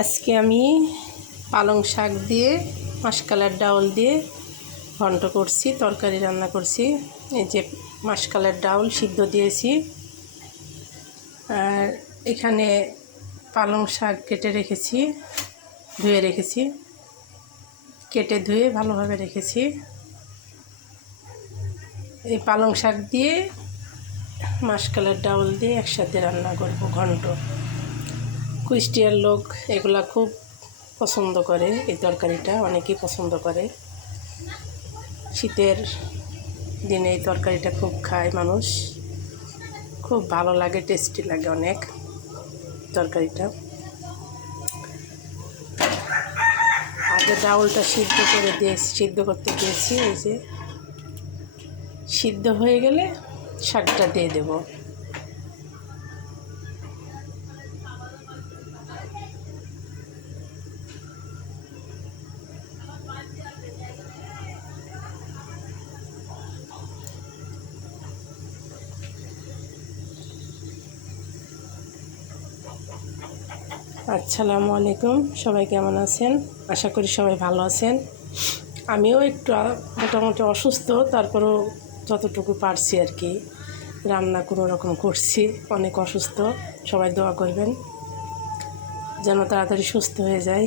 আজকে আমি পালং শাক দিয়ে মাশকালার ডাউল দিয়ে ঘন্ট করছি, তরকারি রান্না করছি। এই যে মাশকালার ডাউল সিদ্ধ দিয়েছি, আর এখানে পালং শাক কেটে রেখেছি, ধুয়ে রেখেছি, কেটে ধুয়ে ভালোভাবে রেখেছি। এই পালং শাক দিয়ে মাশকালার ডাউল দিয়ে একসাথে রান্না করব ঘন্ট। কুষ্টিয়ার লোক এগুলা খুব পছন্দ করে, এই তরকারিটা অনেকেই পছন্দ করে। শীতের দিনে এই তরকারিটা খুব খায় মানুষ, খুব ভালো লাগে, টেস্টি লাগে অনেক তরকারিটা। আগে ডাউলটা সিদ্ধ করতে দিয়েছি। এই যে সিদ্ধ হয়ে গেলে শাকটা দিয়ে দেব। আসসালামু আলাইকুম, সবাই কেমন আছেন? আশা করি সবাই ভালো আছেন। আমিও একটু মোটামুটি অসুস্থ, তারপরেও যতটুকু পারছি আর কি রান্না কোনো রকম করছি। অনেক অসুস্থ, সবাই দোয়া করবেন যেন তাড়াতাড়ি সুস্থ হয়ে যায়।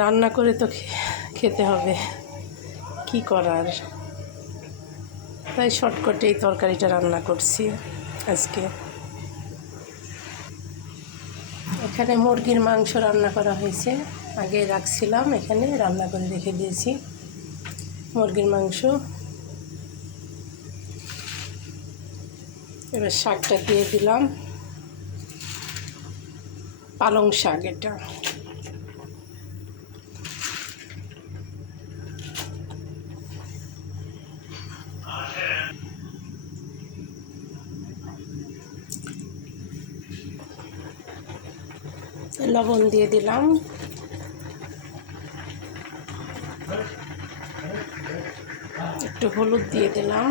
রান্না করে তো খেতে হবে, কি করার। তাই শর্টকাটে এই তরকারিটা রান্না করছি আজকে। এখানে মুরগির মাংস রান্না করা হয়েছে, আগে রাখছিলাম, এখানে রান্না করে রেখে দিয়েছি মুরগির মাংস। এবার শাকটা দিয়ে দিলাম, পালং শাক এটা। লবণ দিয়ে দিলাম, একটু হলুদ দিয়ে দিলাম,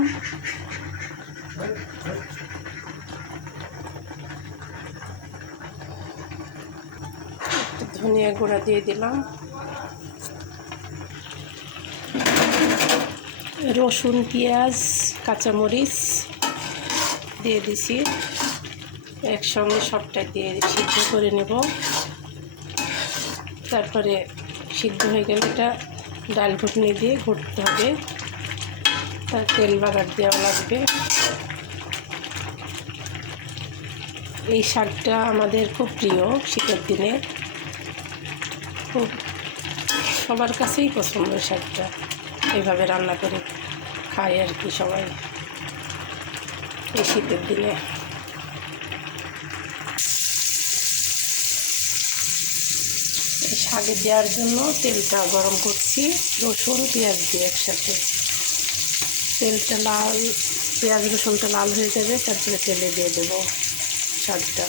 একটু ধনিয়া গুঁড়া দিয়ে দিলাম, রসুন, পেঁয়াজ, কাঁচামরিচ দিয়ে দিছি। একসঙ্গে সবটা দিয়ে সিদ্ধ করে নেব। তারপরে সিদ্ধ হয়ে গেলে এটা ডাল ঘুটনি দিয়ে ঘুটতে হবে, তার তেল বাগার দেওয়া লাগবে। এই শাকটা আমাদের খুব প্রিয়, শীতের দিনে খুব সবার কাছেই পছন্দ। শাকটা এইভাবে রান্না করে খায় আর কি সবাই এই শীতের দিনে। শাকে দেওয়ার জন্য তেলটা গরম করছি, রসুন পেঁয়াজ দিয়ে একসাথে। তেলটা লাল, পেঁয়াজ রসুনটা লাল হয়ে যাবে, তারপরে তেলে দিয়ে দেবো শাকটা।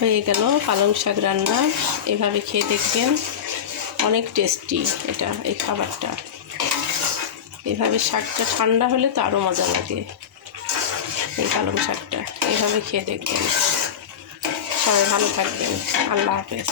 হয়ে গেল পালং শাক রান্না। এভাবে খেয়ে দেখবেন, অনেক টেস্টি এটা, এই খাবারটা। এভাবে শাকটা ঠান্ডা হলে তো আরও মজা লাগে। এই পালং শাকটা এভাবে খেয়ে দেখবেন। সবাই ভালো থাকবেন, আল্লাহ হাফেজ।